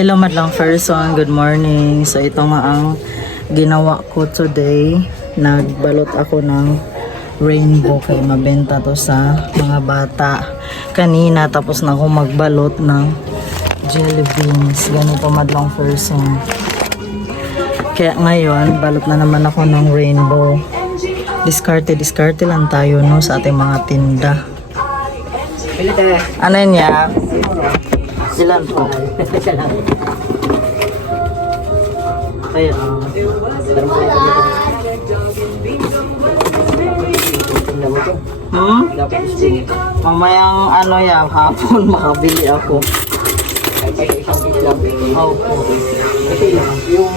Hello madlang person, good morning. So ito nga ang ginawa ko today. Nagbalot ako ng rainbow kay mabenta to sa mga bata kanina, tapos na ako magbalot ng jelly beans. Ganito madlang person. Kaya ngayon, balot na naman ako ng rainbow. Diskarte lang tayo no sa ating mga tinda. Ano niya? Ilan po? Kaya, mamayang ano yan, hapon makabili ako. Opo. Yung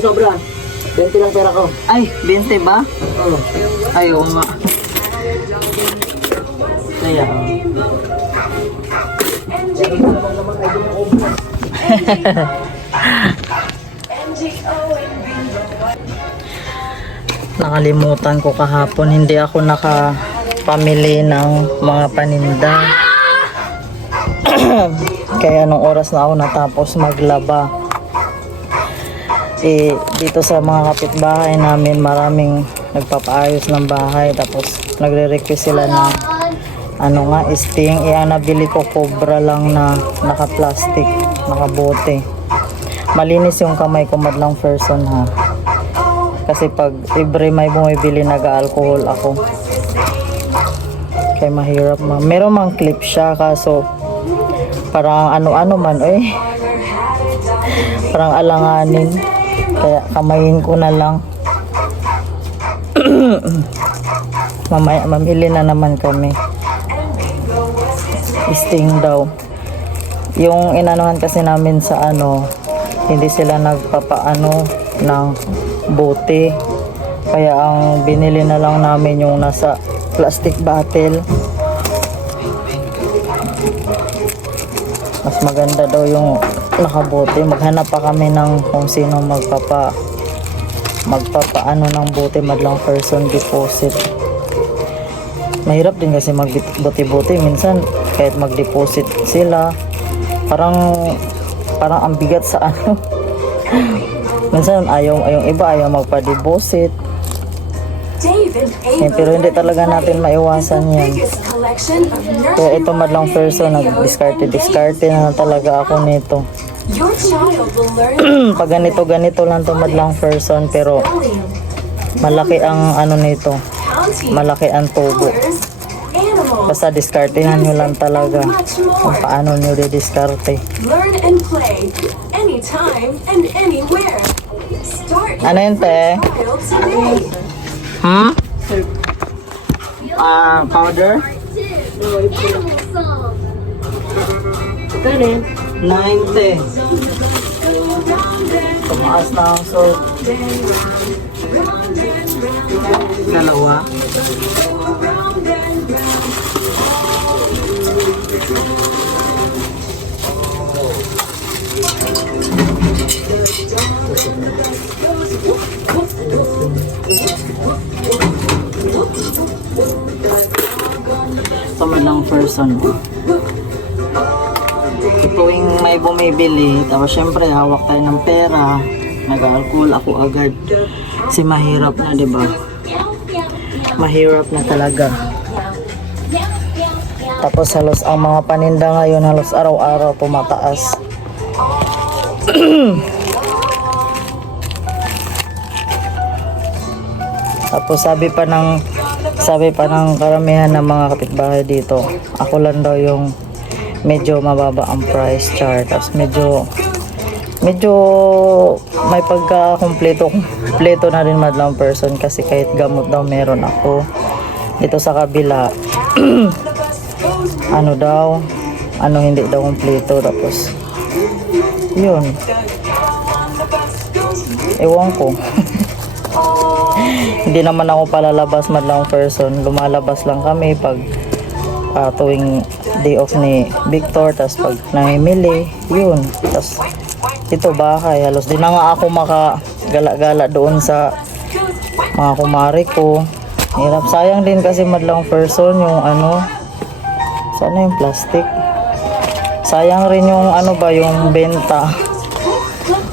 sobra, 20 lang pera ko. Ay, 20 ba? Oo. Ayaw nga. Kaya, nakalimutan ko kahapon, hindi ako nakapamili ng mga paninda. Kaya nung oras na ako natapos maglaba, dito sa mga kapitbahay namin maraming nagpapaayos ng bahay, tapos nagre-request sila ng ano nga, sting. Ang nabili ko cobra lang na naka-plastic, nakabote. Malinis yung kamay ko madlang person ha. Kasi pag every may bumibili nag-alcohol ako. Kaya mahirap meron mang clip siya, kaso parang ano-ano man parang alanganin. Kaya kamayin ko na lang. Mamaya mamili na naman kami. Sting daw. Yung inanuhan kasi namin sa hindi sila nagpapaano ng bote. Kaya ang binili na lang namin yung nasa plastic bottle. Mas maganda daw yung nakabote. Maghanap pa kami ng kung sino magpapaano ng bote madlang person deposit. Mahirap din kasi magbote-bote minsan. Kahit mag-deposit sila, parang ang bigat sa minsan yung iba ayaw magpa-deposit. Pero hindi talaga natin maiwasan yan. Kaya ito madlang person, nag-discarte na talaga ako nito. Pag ganito lang to madlang person, pero malaki ang nito, malaki ang tubo. Basta diskartehan nyo lang talaga kung paano nyo di-diskarte. Ano yun, te? Powder? 90. Tumaas na ang salt. Dalawa. Tumalang person. Tuwing may bumibili, tapos syempre hawak tayo ng pera, nag-alcohol ako agad. Kasi mahirap na, diba? Mahirap na talaga. Tapos halos ang mga paninda ngayon halos araw-araw tumataas. Tapos sabi pa ng karamihan ng mga kapitbahay dito, ako lang daw yung medyo mababa ang price chart. Tapos medyo may pagka-kompleto na rin madlang person, kasi kahit gamot daw meron ako. Dito sa kabila hindi daw kompleto. Tapos yun, ewan ko. Hindi naman ako palalabas madlang person, lumalabas lang kami pag tuwing day off ni Victor, tas pag namimili yun. Tas ito bahay, halos di na nga ako makagala-gala doon sa mga kumari ko. Hirap, sayang din kasi madlang person yung sana yung plastic. sayang rin yung ano ba, yung benta.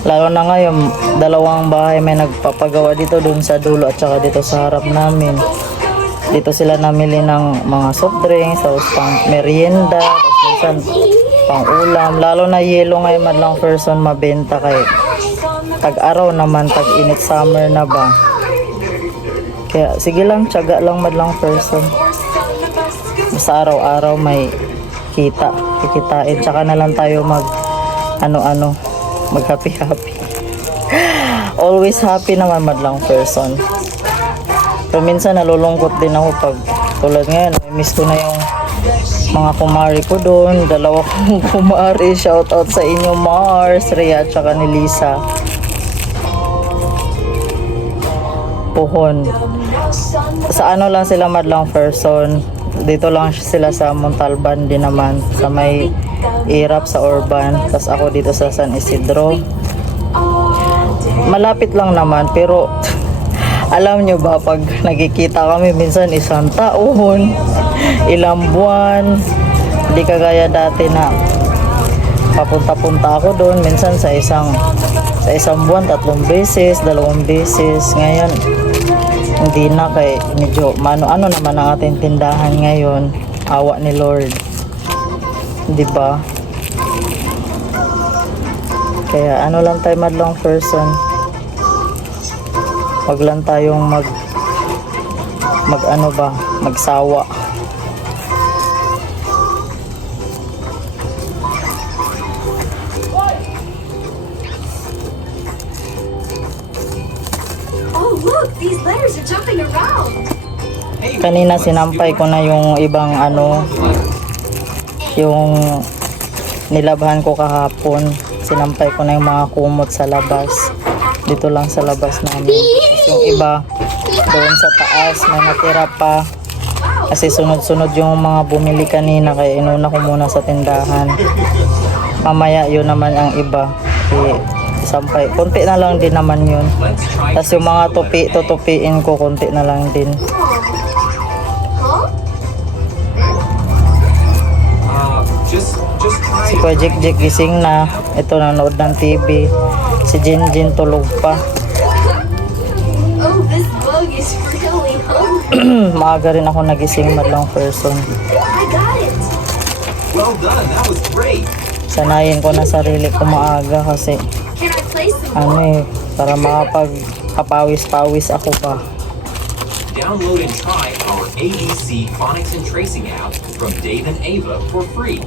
Lalo na ngayon, dalawang bahay may nagpapagawa dito dun sa dulo at saka dito sa harap namin. Dito sila namili ng mga soft drinks, tapos pang merienda, tapos minsan pang ulam. Lalo na yelo ngayon madlang person mabenta kay tag-araw naman, tag-init summer na ba. Kaya sige lang, tiyaga lang madlang person. Basta araw-araw may kita, kikitain. Tsaka na lang tayo mag ano-ano, mag happy-happy. Always happy naman madlang person. Pero minsan nalulungkot din ako pag tulad ngayon, miss ko na yung mga kumari ko doon. Dalawa kong kumari. Shout out sa inyo, Mars, Rhea, at saka ni Lisa. Puhon. Sa ano lang sila madlang person. Dito lang sila sa Montalban din naman. Sa may Irap sa Urban. Tapos ako dito sa San Isidro. Malapit lang naman pero alam nyo ba pag nagkikita kami minsan isang taon, ilang buwan, hindi kagaya dati na papunta-punta ako doon minsan sa isang buwan 3 beses, 2 beses. Ngayon hindi na, kay medyo ano naman ang ating tindahan ngayon, awa ni Lord, di ba? Kaya ano lang tayo madlang person, wag lang tayong magsawa. Oh, look, these letters are jumping around. Kanina sinampay ko na yung ibang yung nilabhan ko kahapon. Sinampay ko na yung mga kumot sa labas. Dito lang sa labas namin. Tapos yung iba doon sa taas may natira pa. Kasi sunod-sunod yung mga bumili kanina, kaya inuna ko muna sa tindahan. Mamaya yun naman ang iba. Sampay. Konti na lang din naman yun. Tapos yung mga tutupiin ko, konti na lang din. Si Kuya Jik gising na. Ito, nanood ng TV. Si Jinjin tulog pa. Oh, this bug is really hungry. Maaga rin ako nagising madlang person. I got it. Well done, that was great. Sanayin ko na sarili ko maaga kasi Can I play some more? para makapag-kapawis-pawis ako pa. Download and try our AEC Phonics and Tracing app from Dave and Ava for free.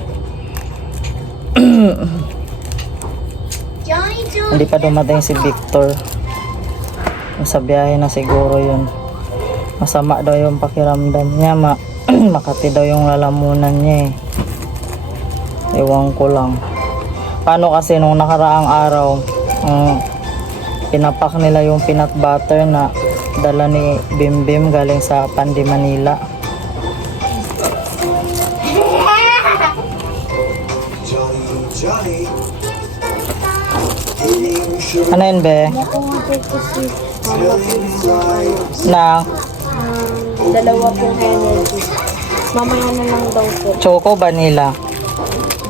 Johnny, Hindi pa dumating si Victor. Sa biyahe na siguro yun. Masama daw yung pakiramdam niya. Makati daw yung lalamunan niya eh. Ewan ko lang. Paano kasi nung nakaraang araw, pinapak nila yung peanut butter na dala ni Bimbim galing sa Pandi, Manila. Ano yun, be? Na Dalawa pong energy. Mamaya na lang daw po. choco, vanilla.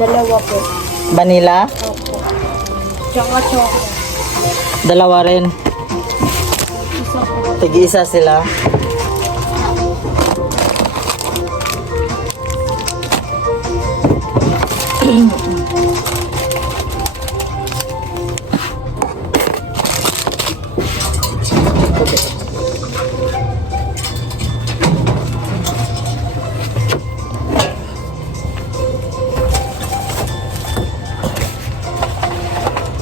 Dalawa po. Vanilla? Opo. Tsaka choco. Dalawa rin. Isa po. Tig-isa sila.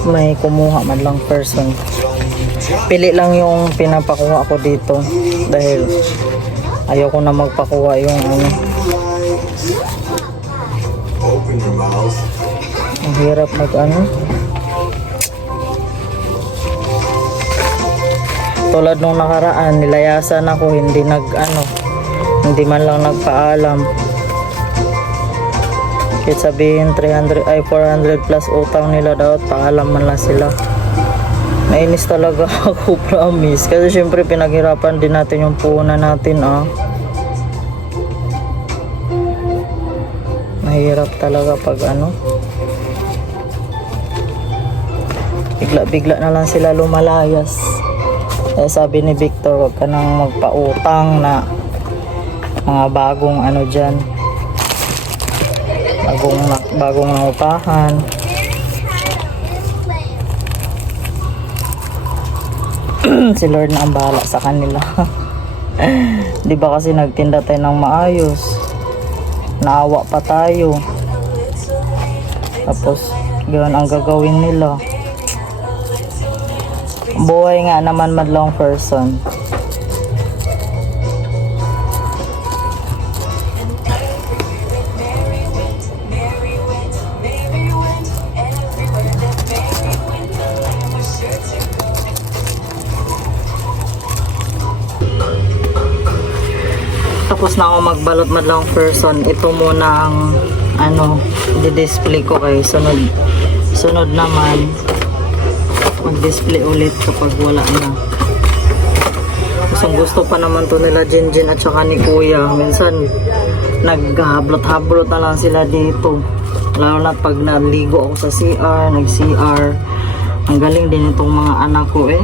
May kumuha man lang person. Pili lang yung pinapakuha ko dito dahil ayaw ko na magpakuha yung ang hirap mag tulad nung nakaraan, nilayasan ako, hindi hindi man lang nagpaalam. Kahit sabihin 400 plus utang nila daw, paalam man lang sila. Nainis talaga ako, promise. Kasi syempre pinaghirapan din natin yung puhunan natin, Mahirap talaga pag Bigla-bigla na lang sila lumalayas. Kaya sabi ni Victor, wag ka nang magpautang na mga bagong ano dyan. Bagong nangupahan. Si Lord na ang bahala sa kanila. Di ba kasi nagtinda tayo ng maayos, naawa pa tayo, tapos ganoon ang gagawin nila. Buhay nga naman madlong person. Tapos na ako magbalot madlang person. Ito muna ang ano, di-display ko kay sunod naman mag-display ulit kapag wala na. Gusto pa naman to nila Jinjin at saka ni Kuya. Minsan naghablot-hablot na lang sila dito. Lalo na pag naligo ako sa CR, nag-CR. Ang galing din itong mga anak ko eh.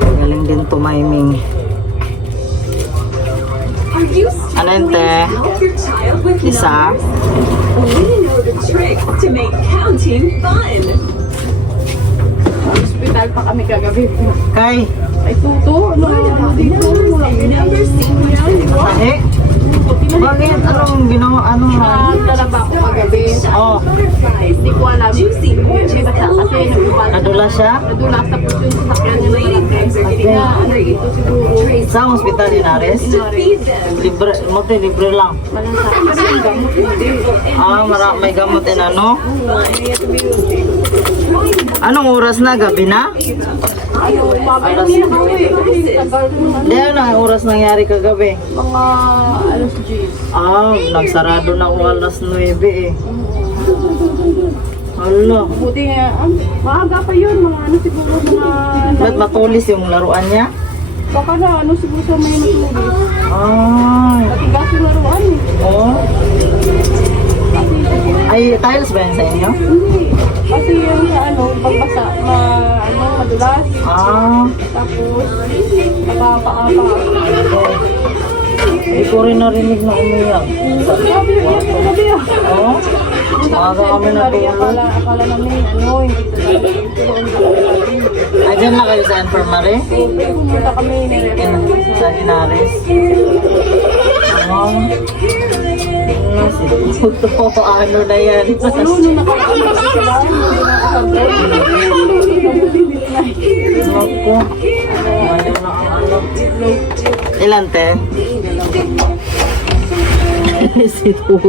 Ang galing din tumiming. Are you Ano yun, te? help your child with Isa? We know the trick to make counting fun. Hospital pa kami kagabi. Kay? Ay, tuto. Ano dito? Never seen Tahe? Bakit? Anong ginawa? Anong Dala ba ako kagabi? Oh, butterflies. Hindi ko alam. Juicy Kasi nag-ibal. nadula siya? Nadulas tapos yung sasakyan niya na Okay. ano ito siguro. Sa hospital Linares? Feed them. Libre, mote libre lang. Malansa. Kasi yung gamot hindi. May gamot din ano? Anong oras na? Gabi na? Ano, alas tagal ko na. Hindi, anong oras nangyari kagabi? Mga alas 10. Nagsarado na ako alas 9 eh. Hala. Buti nga, maaga pa yun. Mga ano siguro mga... Ba't matulis yung laruan niya? Baka na ano siguro sa may natulis. Ay. Matigas yung laruan eh. Oh. Kasi, Ay, tiles ba yan sa inyo? hindi. Kasi yung sa ano, pagbasa, madulas. Tapos, napapa-apa. Hindi ko rin narinig na umiyak. Grabe yung iyak ko gabi ah. Oh? Maaga kami natulog. Akala namin, ano, hindi talaga. Ayan na kayo sa infirmary? Pumunta kami Sa Linares? Si Puto, ano na yan? Ulo, nung nakakaalis sa sila, hindi nakakagay. Ako. Ayaw na ang ano. Ilan, te? Si Tuto.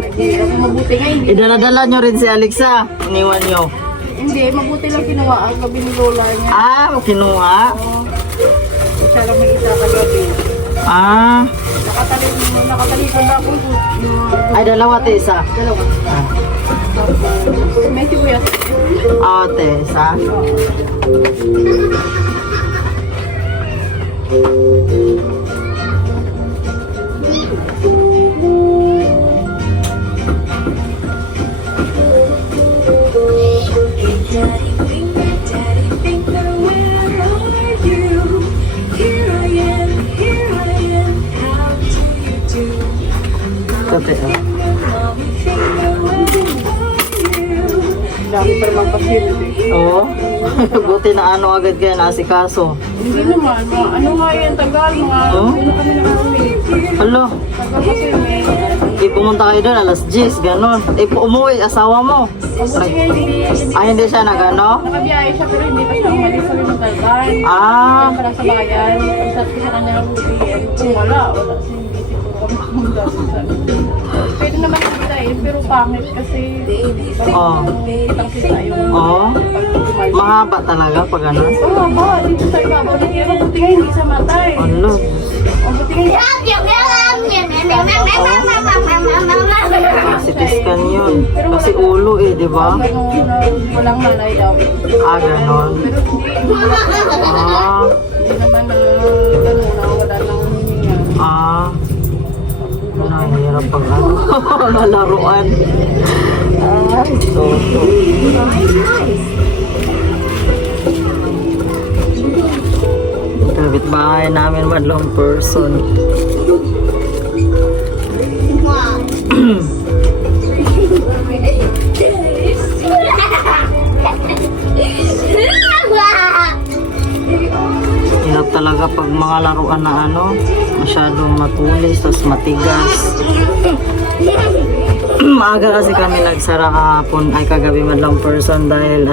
Mabuti nga, hindi. Idala-dala nyo rin si Alexa. Iniwan nyo. Hindi, mabuti lang kinuha ang gabi ni Lola niya. Kinuha. Siya lang may isa kagabi. Nakatalikod na ako. Ay, dalawa, te, isa. Dalawa. Tapos, may sibuyas. Te, isa. Daddy finger, where are you? Here I am, how do you do? Ito, te. Mommy finger, where are you? Dami pa naman pasyente. Oo. Buti na ano agad kayo nasikaso. Hindi naman, mga ano nga yan, tagal, mga Oh? ano kami nakawin. Alo, Tagal kasi may, pumunta kayo doon alas 10, ganon. Umuwi, asawa mo. mabuti nga hindi, Hindi siya nagano? nakabiyahe siya pero hindi pa siya umalis sa rin ng Galban. Para sa bayan, pag-chat ko sa kanya ng BBM, kung wala si hindi siguro kami pumunta sa pwede naman kita pero pangit kasi kitang-kita yung pag-tumal. Mahaba talaga pag ano. Dito sa ibabaw, mabuti nga hindi sa matay. Ano? Mabuti nga Sitiskan yun. Kasi ulo eh, di ba? walang malay daw. Ganon. Pero hindi naman wala nang hininga. Nahihirap pag ano. Malaruan. So. bahay namin madlong person. Hirap talaga pag mga laruan na masyadong matulis, tapos matigas. Maaga kasi kami nagsara kahapon, ay kagabi madlang person dahil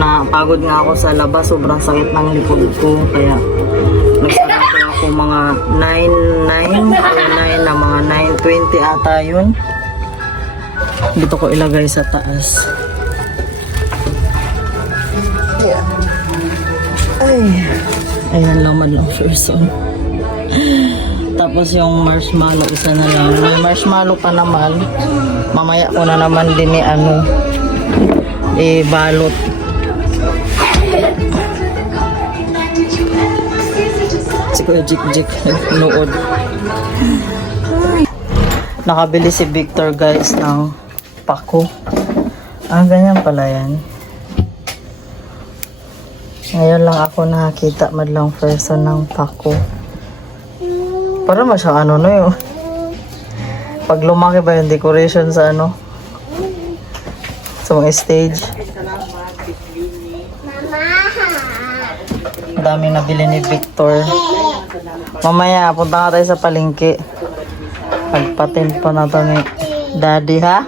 napagod nga ako sa labas, sobrang sakit ng likod ko, kaya nagsara ako mga 9 na mga 9:20 ata yun. Dito ko ilagay sa taas. Yeah. Ayan lang madlang person. Tapos yung marshmallow, isa na lang. May marshmallow pa naman. Mamaya ko na naman din balot. Si Kuya Jik nood. Nakabili si Victor guys ng pako. Ganyan pala yan. Ngayon lang ako nakakita madlang person ng pako. Para masyang yun. Pag lumaki ba yung decoration sa sa mga stage. Daming nabili ni Victor. Mamaya, punta nga tayo sa palengke. Pagpatin pa na to ni Daddy, ha?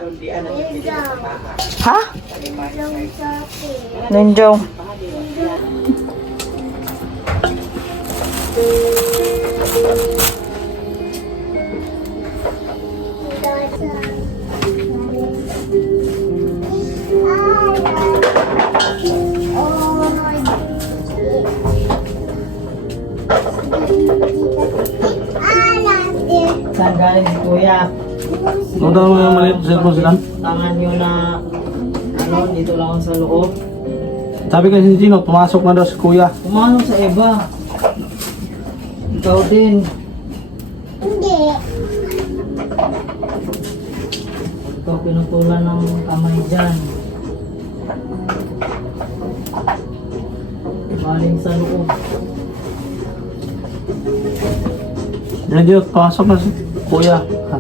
Ha? Ninjong. Saan galing si Kuya? Ano daw yung maliit sa cellphone sila? Tangan nyo na dito lang sa loob. Sabi kasi ni Tino, pumasok na daw si Kuya. Kumano sa iba? Ikaw din. Hindi. Ikaw pinutulan ng kamay dyan. Galing sa loob. Hindi, pumasok na si Kuya. Ha?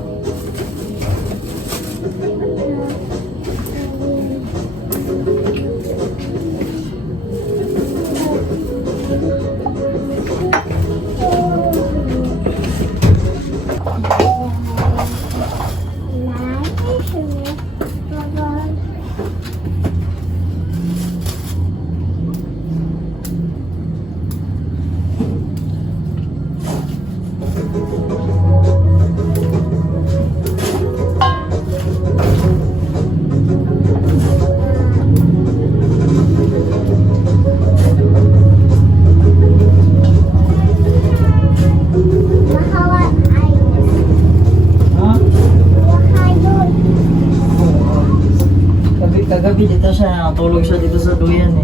Kagabi dito siya, natulog siya dito sa duyan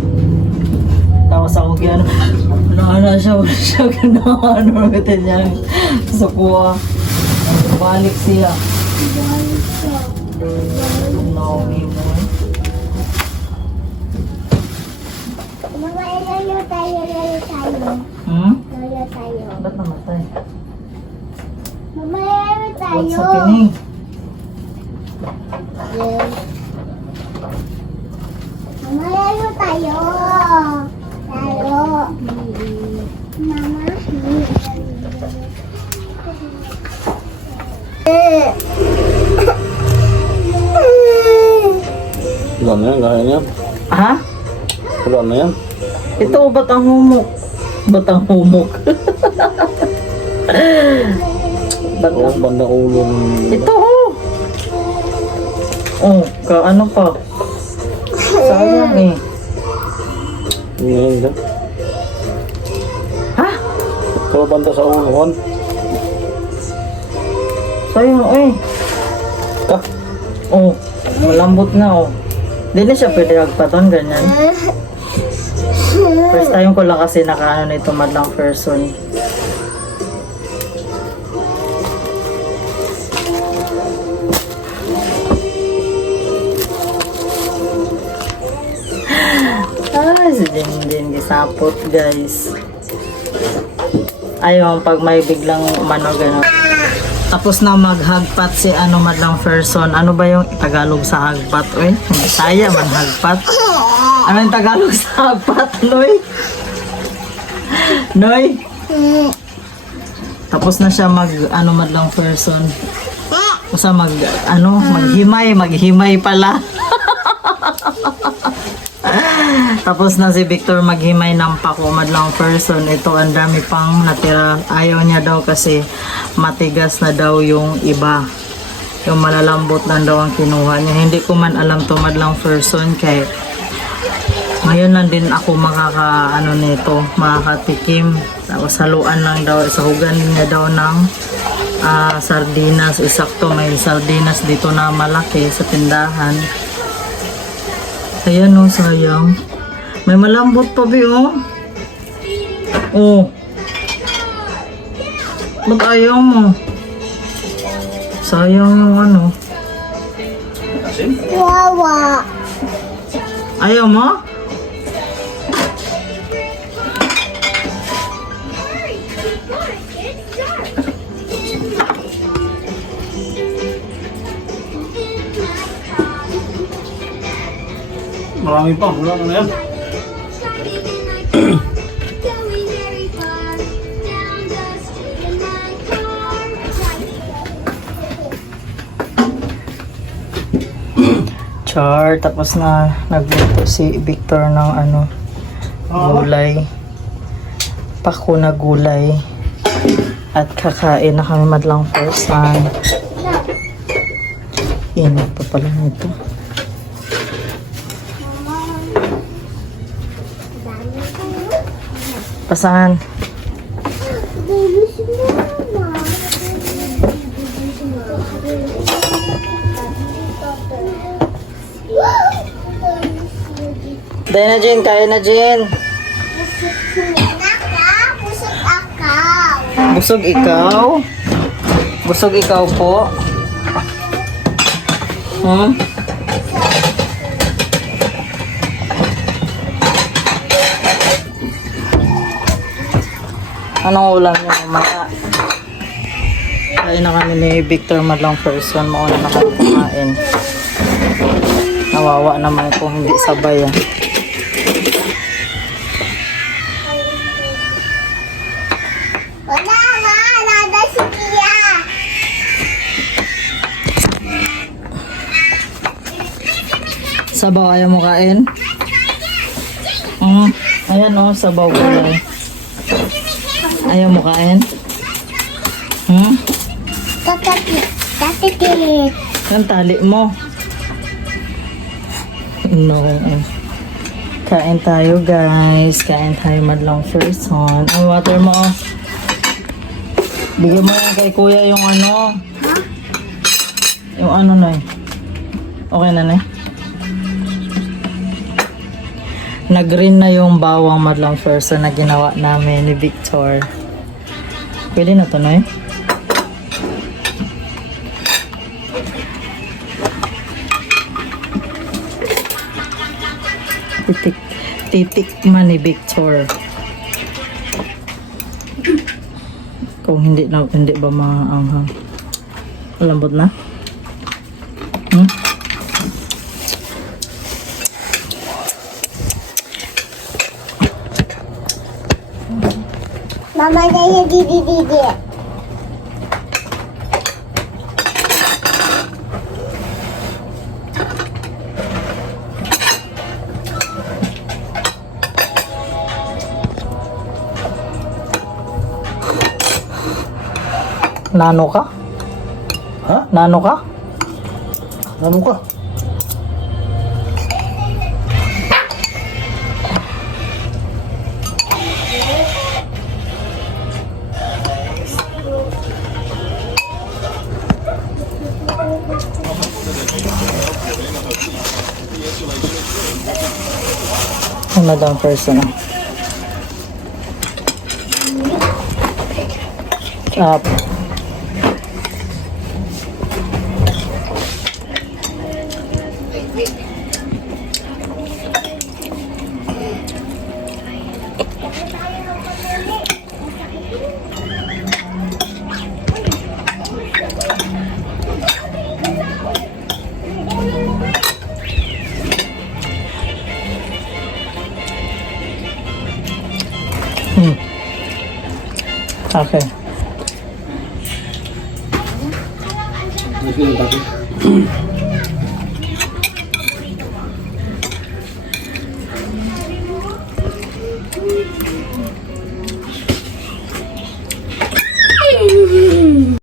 Tapos ako siya, natin niya sa kuha. Balik siya. Nauwi mo Lalo tayo. Lalo tayo. Ba't namatay? Lalo tayo. Ba't sa pining? Lalo tayo. Lalo. Mama. Ulan na yan, kaya niya. Ha? Ulan na yan. Ito, batang humok. Batang humok. Oo, bandang ulo. Ito, ano pa? Sayang Ngayon dyan. Ha? Ito, banda sa ulo. Hon. Sayang Ah, malambot nga Hindi na siya pwede agpaton, ganyan. First time ko lang kasi nakaano nito madlang person. Si Jinjin gisapot guys. Ayun, pag may biglang umano gano'n. Tapos na maghagpat si ano madlang person. Ano ba yung Tagalog sa hagpat? Uy, saya man hagpat. Ano yung Tagalog sa hagpat, Noy? Noy? Tapos na siya mag ano madlang person. Basta maghimay pala. Tapos na si Victor maghimay ng pako madlang person. Ito ang dami pang natira. Ayaw niya daw kasi matigas na daw yung iba. Yung malalambot lang daw ang kinuha niya. Hindi ko man alam to madlang person kay ngayon lang din ako makakatikim. Tapos haluan lang daw, isahugan niya daw ng sardinas. Isakto may sardinas dito na malaki sa tindahan. Ayan o, sayang. May malambot pa ba oh. Ba't ayaw mo? Sayang yung ano. Wawa. Ayaw mo? Marami pa, wala na yan. Char, tapos na nagluto si Victor ng ano, gulay. Pako na gulay. At kakain na kami madlang person. Init pa pala nito. Pasahan. Dahil na Jen, kaya na Jen. Busog ikaw? Busog ikaw po? Anong ulam niyo mamaya? Kain na kami ni Victor madlang person. Mauna na kami kumain. Nawawa naman kung hindi sabay yan. Wala nga, nada si Kia. Sabaw, ayaw mo kain? Ayan o, sabaw ko lang. Ayaw mo kain? Tatitit. Ang tali mo. No. Kain tayo guys. Kain tayo madlang person. Ang water mo. Bigyan mo yan kay kuya yung ano. Yung ano na eh. Okay na na. Nag-green na yung bawang madlang person na ginawa namin ni Victor. Pwede na to na eh. Titikman ni Victor. Kung hindi ba maanghang. Malambot na? Mama daya didi. Nano ka? Ha? Nano ka? Ano ka? Madam person. Up. Okay. Nagkita ko.